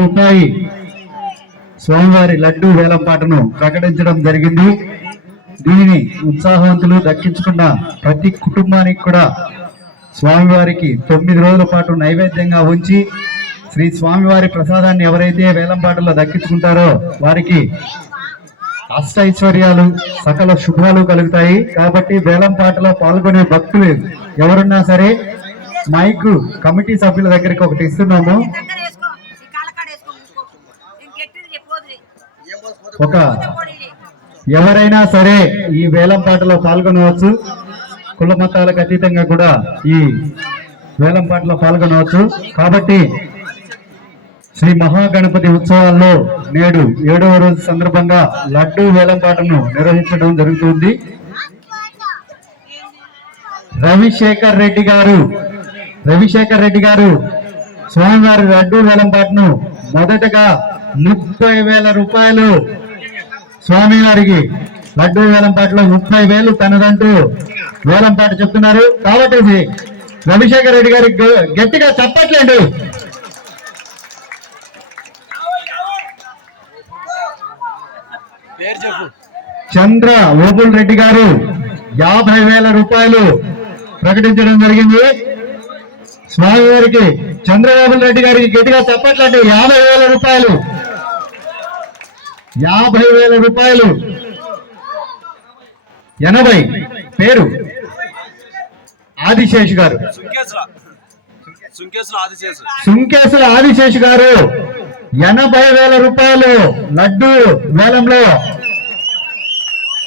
రూపాయి స్వామివారి లడ్డు వేలంపాటను ప్రకటించడం జరిగింది. దీనిని ఉత్సాహవంతులు దక్కించుకున్న ప్రతి కుటుంబానికి కూడా స్వామివారికి తొమ్మిది రోజుల పాటు నైవేద్యంగా ఉంచి శ్రీ స్వామివారి ప్రసాదాన్ని ఎవరైతే వేలంపాటలో దక్కించుకుంటారో వారికి అష్ట ఐశ్వర్యాలు సకల శుభాలు కలుగుతాయి. కాబట్టి వేలంపాటలో పాల్గొనే భక్తులు ఎవరున్నా సరే మైక్ కమిటీ సభ్యుల దగ్గరికి ఒకటి ఇస్తున్నాము. ఒక ఎవరైనా సరే ఈ వేలం పాటలో పాల్గొనవచ్చు. కుల మతాలకు అతీతంగా కూడా ఈ వేలం పాటలో పాల్గొనవచ్చు. కాబట్టి శ్రీ మహాగణపతి ఉత్సవాల్లో నేడు ఏడవ రోజు సందర్భంగా లడ్డు వేలం పాటను నిర్వహించడం జరుగుతుంది. రవిశేఖర్ రెడ్డి గారు రవిశేఖర్ రెడ్డి గారు స్వామివారి లడ్డు వేలం పాటను మొదటగా ముప్పై వేల రూపాయలు స్వామివారికి లడ్డు వేలం పాటలో ముప్పై వేలు తనదంటూ వేలం పాట చెప్తున్నారు. కాబట్టి రవిశేఖర్ రెడ్డి గారికి గట్టిగా చెప్పట్లేండి. చంద్ర ఓబుల్ రెడ్డి గారు యాభై వేల రూపాయలు ప్రకటించడం జరిగింది. స్వామివారికి చంద్రబాబు రెడ్డి గారికి గట్టిగా చెప్పట్లండి. యాభై వేల రూపాయలు యాభై వేల రూపాయలు. ఎనభై పేరు ఆదిశేష్ గారు. సుంకేశ్వర ఆదిశేష్ గారు ఎనభై వేల రూపాయలు లడ్డు వేలంలో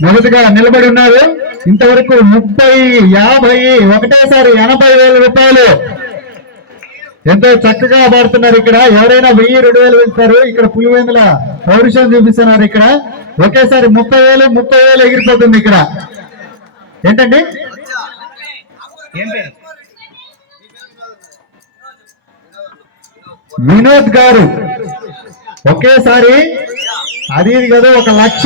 మొదటిగా నిలబడి ఉన్నారు. ఇంతవరకు ముప్పై యాభై ఒకటేసారి ఎనభై వేల రూపాయలు ఎంతో చక్కగా పాడుతున్నారు ఇక్కడ. ఎవరైనా వెయ్యి రెండు వేలు వేస్తారు. ఇక్కడ పులివెందుల పౌరుషం చూపిస్తున్నారు ఇక్కడ. ఒకేసారి ముప్పై వేలు ముప్పై వేలు ఎగిరిపోతుంది ఇక్కడ. ఏంటండి? వినోద్ గారు. ఒకేసారి అది కదా ఒక లక్ష.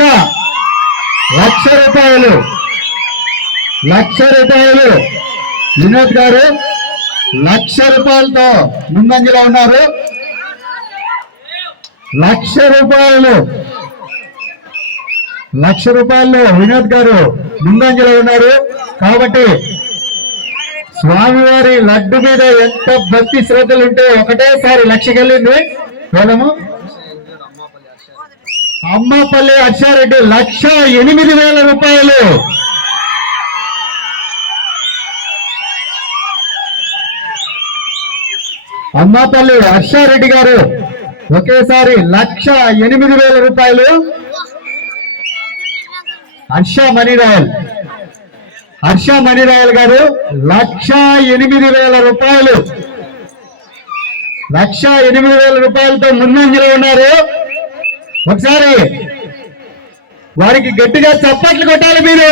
లక్ష రూపాయలు. లక్ష రూపాయలు. వినోద్ గారు లక్ష రూపాయలతో ముందంజలో ఉన్నారు. లక్ష రూపాయలు. లక్ష రూపాయలు వినోద్ గారు ముందంజలో ఉన్నారు. కాబట్టి స్వామివారి లడ్డు మీద ఎంత భక్తి శ్రద్ధలు ఉంటే ఒకటేసారి లక్షకెళ్ళింది. వేలము అమ్మపల్లి హర్షారెడ్డి లక్ష ఎనిమిది వేల రూపాయలు. అమ్మాపల్లి హర్షారెడ్డి గారు ఒకేసారి లక్ష ఎనిమిది వేల రూపాయలు. హర్ష మణిరాయల్. హర్ష మణిరాయల్ గారు లక్ష ఎనిమిది వేల రూపాయలు. లక్ష ఎనిమిది వేల రూపాయలతో ముందంజలో ఉన్నారు. ఒకసారి వారికి గట్టిగా చప్పట్లు కొట్టాలి మీరు.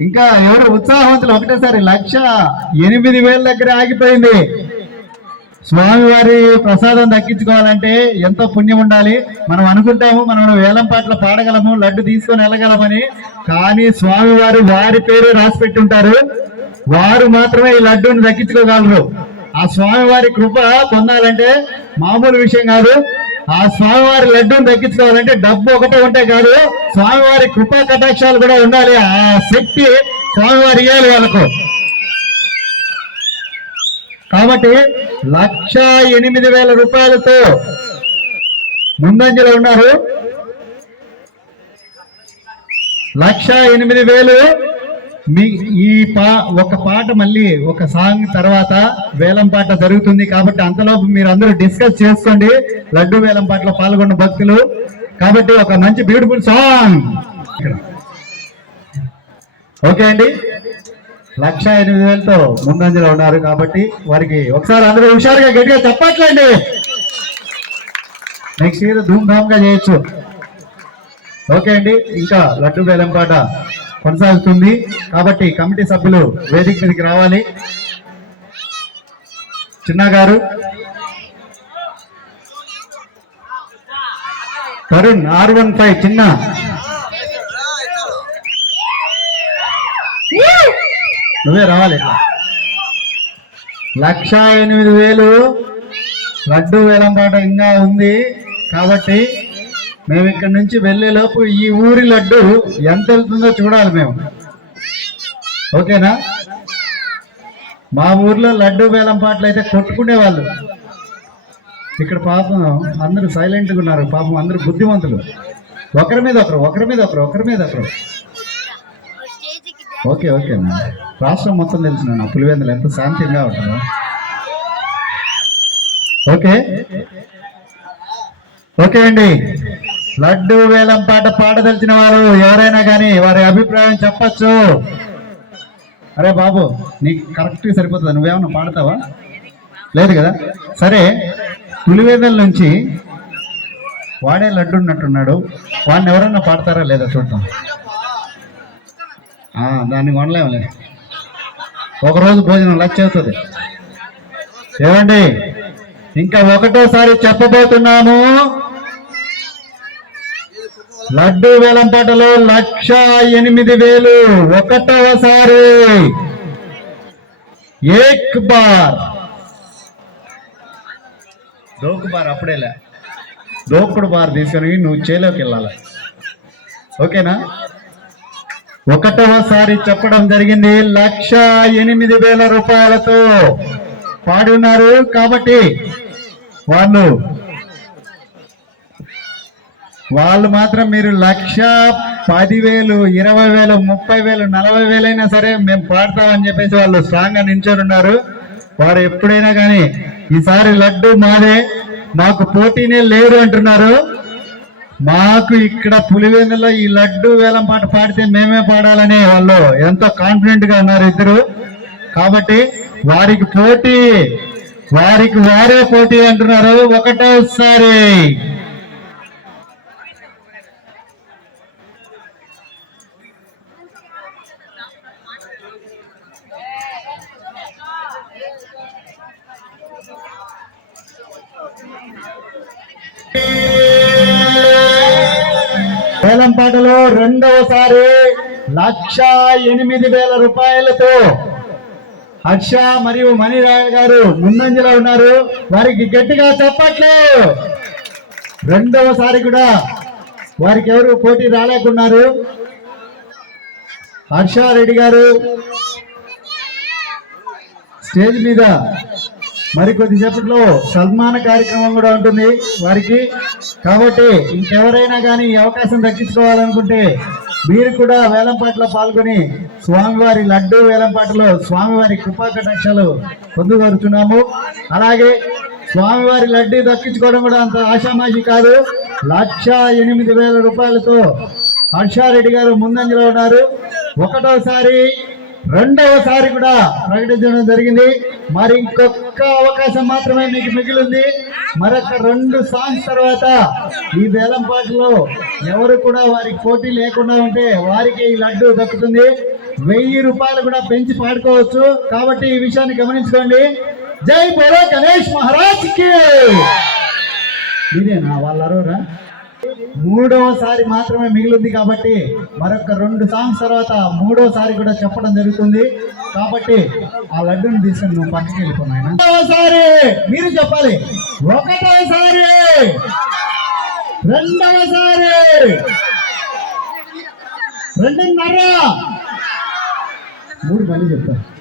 ఇంకా ఎవరు ఉత్సాహవంతులు? ఒకటేసారి లక్ష ఎనిమిది వేల దగ్గర ఆగిపోయింది. స్వామివారి ప్రసాదం దక్కించుకోవాలంటే ఎంతో పుణ్యం ఉండాలి. మనం అనుకుంటాము మనం వేలం పాటలు పాడగలము లడ్డు తీసుకొని వెళ్ళగలమని. కానీ స్వామివారు వారి పేరు రాసి పెట్టి ఉంటారు వారు మాత్రమే ఈ లడ్డూని దక్కించుకోగలరు. ఆ స్వామివారి కృప పొందాలంటే మామూలు విషయం కాదు. ఆ స్వామివారి లడ్డూని తగ్గించుకోవాలంటే డబ్బు ఒకటే ఉంటే కాదు స్వామివారి కృపా కటాక్షాలు కూడా ఉండాలి. ఆ శక్తి స్వామివారి ఇవ్వాలి వాళ్ళకు. కాబట్టి లక్ష ఎనిమిది వేల రూపాయలతో ముందంజలో ఉన్నారు. లక్ష ఎనిమిది వేలు మీ ఈ పా ఒక పాట మళ్ళీ ఒక సాంగ్ తర్వాత వేలం పాట జరుగుతుంది కాబట్టి అంతలోపు మీరు అందరూ డిస్కస్ చేసుకోండి. లడ్డు వేలం పాటలో పాల్గొన్న భక్తులు. కాబట్టి ఒక మంచి బ్యూటిఫుల్ సాంగ్. ఓకే అండి. లక్ష ఎనిమిది వేలతో ముందంజలో ఉన్నారు కాబట్టి వారికి ఒకసారి అందరూ హుషారుగా గట్టిగా చెప్పట్లండి. నెక్స్ట్ ఇయర్ ధూమ్ ధామ్గా చేయొచ్చు. ఓకే అండి. ఇంకా లడ్డు వేలం పాట. కొనసాగుతుంది. కాబట్టి కమిటీ సభ్యులు వేదిక మీదకి రావాలి. చిన్న గారు. తరుణ్ ఆర్ వన్ ఫైవ్ చిన్న. నువ్వే రావాలి ఇట్లా. లక్ష ఎనిమిది వేలు లడ్డు వేలంపాట ఇంకా ఉంది. కాబట్టి మేము ఇక్కడ నుంచి వెళ్ళేలోపు ఈ ఊరి లడ్డు ఎంత వెళ్తుందో చూడాలి మేము. ఓకేనా? మా ఊర్లో లడ్డు వేలం పాటలు అయితే కొట్టుకునే వాళ్ళు. ఇక్కడ పాపం అందరూ సైలెంట్గా ఉన్నారు. పాపం అందరూ బుద్ధిమంతులు. ఒకరి మీద ఒకరు ఒకరి మీద ఒకరు ఒకరి మీద ఒకరు. ఓకే ఓకే అన్న రాష్ట్రం మొత్తం తెలిసిన నా పులివెందులు ఎంత శాంతంగా ఉంటారో. ఓకే? ఓకే అండి. లడ్డు వేలం పాట పాడదలిచిన వారు ఎవరైనా కానీ వారి అభిప్రాయం చెప్పచ్చు. అరే బాబు నీకు కరెక్ట్గా సరిపోతుంది? నువ్వేమన్నా పాడతావా? లేదు కదా? సరే పులివేదల నుంచి వాడే లడ్డు ఉన్నట్టున్నాడు. వాడిని ఎవరన్నా పాడతారా లేదా చూద్దాం. దాన్ని కొనలేములే. ఒకరోజు భోజనం లక్ష అవుతుంది. ఏమండి? ఇంకా ఒకటోసారి చెప్పబోతున్నాము. లడ్డు వేలంపాటలో లక్ష ఎనిమిది వేలు. ఒకటవసారి ఏక్ బార్. దోకు బార్ అప్పుడేలే దోకుడు బార్ తీసుకొని నువ్వు చేలోకి వెళ్ళాలి. ఓకేనా? ఒకటవసారి చెప్పడం జరిగింది లక్ష ఎనిమిది వేల రూపాయలతో. పాడి ఉన్నారు కాబట్టి వాళ్ళు వాళ్ళు మాత్రం మీరు లక్ష పదివేలు ఇరవై వేలు ముప్పై వేలు నలభై వేలైనా సరే మేము పాడతామని చెప్పేసి వాళ్ళు స్ట్రాంగ్గా నించొని ఉన్నారు. వారు ఎప్పుడైనా కానీ ఈసారి లడ్డు మాదే. మాకు పోటీనే లేదు అంటున్నారు. మాకు ఇక్కడ పులివెందులో ఈ లడ్డు వేలం పాట పాడితే మేమే పాడాలని వాళ్ళు ఎంతో కాన్ఫిడెంట్గా ఉన్నారు ఇద్దరు. కాబట్టి వారికి పోటీ వారికి వారే పోటీ అంటున్నారు. ఒకటోసారి వేలంపాటలో రెండవసారి లక్ష ఎనిమిది వేల రూపాయలతో హర్ష మరియు మణిరాయ గారు ముందంజలో ఉన్నారు. వారికి గట్టిగా చెప్పట్లు. రెండవసారి కూడా వారికి ఎవరు పోటీ రాలేకున్నారు. హర్షారెడ్డి గారు స్టేజ్ మీద మరి కొద్దిసేపట్లో సన్మాన కార్యక్రమం కూడా ఉంటుంది వారికి. కాబట్టి ఇంకెవరైనా కానీ ఈ అవకాశం దక్కించుకోవాలనుకుంటే మీరు కూడా వేలంపాటలో పాల్గొని స్వామివారి లడ్డు వేలంపాటలో స్వామివారి కృపాకటాక్షలు పొందుకోరుచున్నాము అలాగే స్వామివారి లడ్డు దక్కించుకోవడం కూడా అంత ఆషామాషి కాదు. లక్ష ఎనిమిది వేల రూపాయలతో హర్షారెడ్డి గారు ముందంజలో ఉన్నారు. ఒకటోసారి రెండవసారి కూడా ప్రకటించడం జరిగింది. మరి ఇంకొక అవకాశం మాత్రమే మీకు మిగిలింది. మరొక రెండు సాంగ్స్ తర్వాత ఈ వేలంపాటలో ఎవరు కూడా వారికి పోటీ లేకుండా ఉంటే వారికి ఈ లడ్డు దక్కుతుంది. వెయ్యి రూపాయలు కూడా పెంచి పాడుకోవచ్చు. కాబట్టి ఈ విషయాన్ని గమనించుకోండి. జై బోలో గణేష్ మహారాజ్కి! ఇదేనా వాళ్ళ అరవరా మూడవసారి మాత్రమే మిగిలింది కాబట్టి మరొక రెండు సాంగ్స్ తర్వాత మూడోసారి కూడా చెప్పడం జరుగుతుంది. కాబట్టి ఆ లడ్డుని తీసుకుని నువ్వు పక్కకి వెళ్ళిపోయినా రెండవసారి మీరు చెప్పాలి. ఒకటోసారి. రెండవసారి రెండున్నర. మూడు మళ్ళీ చెప్తారు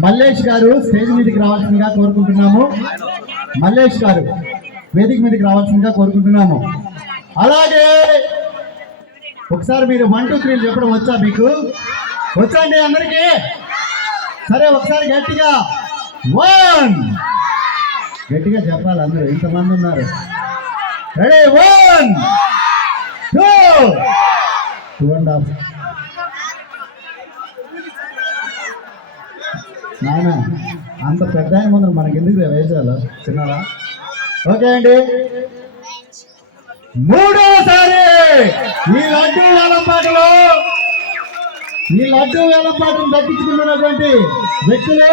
మల్లేష్ గారు స్టేజ్ మీదకి రావాల్సిందిగా కోరుకుంటున్నాము. మల్లేష్ గారు వేదిక మీదకి రావాల్సిందిగా కోరుకుంటున్నాము. అలాగే ఒకసారి మీరు వన్ టూ త్రీలు చెప్పడం వచ్చా మీకు? వచ్చాండి అందరికీ? సరే ఒకసారి గట్టిగా వన్. గట్టిగా చెప్పాలి అందరూ ఇంతమంది ఉన్నారు. Ready one two. Two and half నాయన అంత పెద్ద ఆయన ముందు మనకి ఎందుకు వేసాలు చిన్నరా ఓకే అండి. మూడవసారి ఈ లడ్డు వేలంపాటలో ఈ లడ్డు వేలంపాటను దక్కించుకున్నటువంటి వ్యక్తులు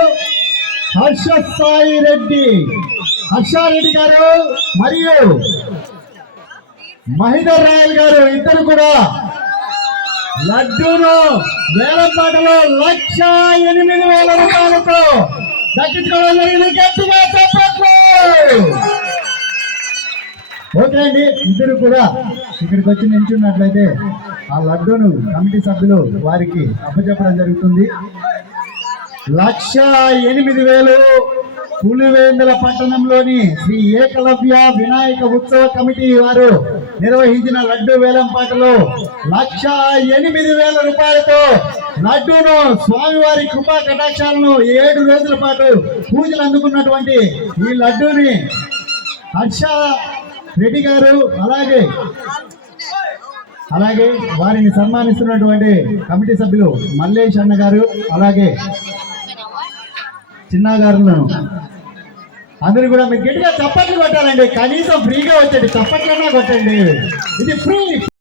హర్ష సాయి రెడ్డి హర్షారెడ్డి గారు మరియు మహిదర్ రాయల్ గారు ఇద్దరు కూడా లడ్డూను వేలపాటలో లక్ష ఎనిమిది వేల రూపాయలతో దక్కించుకోవడం జరిగింది. గట్టిగా చెప్పట్లు ఓకే అండి ఇద్దరు కూడా ఇక్కడికి వచ్చి నిల్చున్నట్లయితే ఆ లడ్డూను కమిటీ సభ్యులు వారికి అప్పచెప్పడం జరుగుతుంది. లక్ష ఎనిమిది వేలు పులివేందుల పట్టణంలోని శ్రీ ఏకలవ్య వినాయక ఉత్సవ కమిటీ వారు నిర్వహించిన లడ్డు వేలం పాటలో లక్ష ఎనిమిది వేల రూపాయలతో లడ్డూను స్వామివారి కృపా కటాక్షాలను ఏడు రోజుల పాటు పూజలు అందుకున్నటువంటి ఈ లడ్డూని హర్ష రెడ్డి గారు అలాగే అలాగే వారిని సన్మానిస్తున్నటువంటి కమిటీ సభ్యులు మల్లేష్ అన్న గారు అలాగే చిన్న గారులను అందరూ కూడా మీరు గట్టిగా చప్పట్లు కొట్టాలండి. కనీసం ఫ్రీగా వచ్చేది చప్పట్లన్నా కొట్టండి. ఇది ఫ్రీ.